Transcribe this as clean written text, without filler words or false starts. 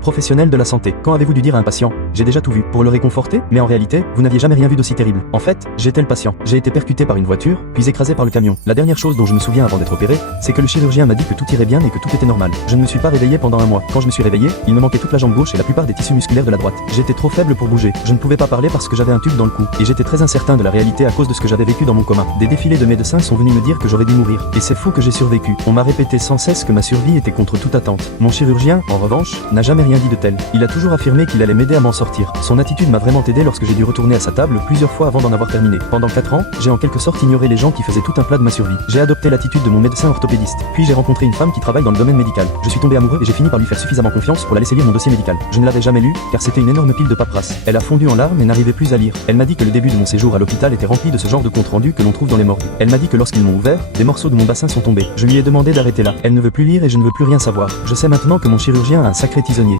Professionnel de la santé, quand avez-vous dû dire à un patient « J'ai déjà tout vu » pour le réconforter? Mais en réalité, vous n'aviez jamais rien vu d'aussi terrible. En fait, j'étais le patient. J'ai été percuté par une voiture, puis écrasé par le camion. La dernière chose dont je me souviens avant d'être opéré, c'est que le chirurgien m'a dit que tout irait bien et que tout était normal. Je ne me suis pas réveillé pendant un mois. Quand je me suis réveillé, il me manquait toute la jambe gauche et la plupart des tissus musculaires de la droite. J'étais trop faible pour bouger. Je ne pouvais pas parler parce que j'avais un tube dans le cou. Et j'étais très incertain de la réalité à cause de ce que j'avais vécu dans mon coma. Des défilés de médecins sont venus me dire que j'aurais dû mourir. Et c'est fou que j'ai survécu. On m'a répété sans cesse que ma survie était contre toute attente. Mon chirurgien, en revanche, n'a jamais rien dit de tel. Il a toujours affirmé qu'il allait m'aider à m'en sortir. Son attitude m'a vraiment aidé lorsque j'ai dû retourner à sa table plusieurs fois avant d'en avoir terminé. Pendant 4 ans, j'ai en quelque sorte ignoré les gens qui faisaient tout un plat de ma survie. J'ai adopté l'attitude de mon médecin orthopédiste. Puis j'ai rencontré une femme qui travaille dans le domaine médical. Je suis tombé amoureux et j'ai fini par lui faire suffisamment confiance pour la laisser lire mon dossier médical. Je ne l'avais jamais lu, car c'était une énorme pile de paperasse. Elle a fondu en larmes et n'arrivait plus à lire. Elle m'a dit que le début de mon séjour à l'hôpital était rempli de ce genre de compte rendu que l'on trouve dans les morgues. Elle m'a dit que lorsqu'ils m'ont ouvert, des morceaux de mon bassin sont tombés. Je lui ai demandé d'arrêter là. Elle ne veut plus lire et je ne veux plus rien savoir. Je sais maintenant que mon chirurgien a un sacré tisonnier.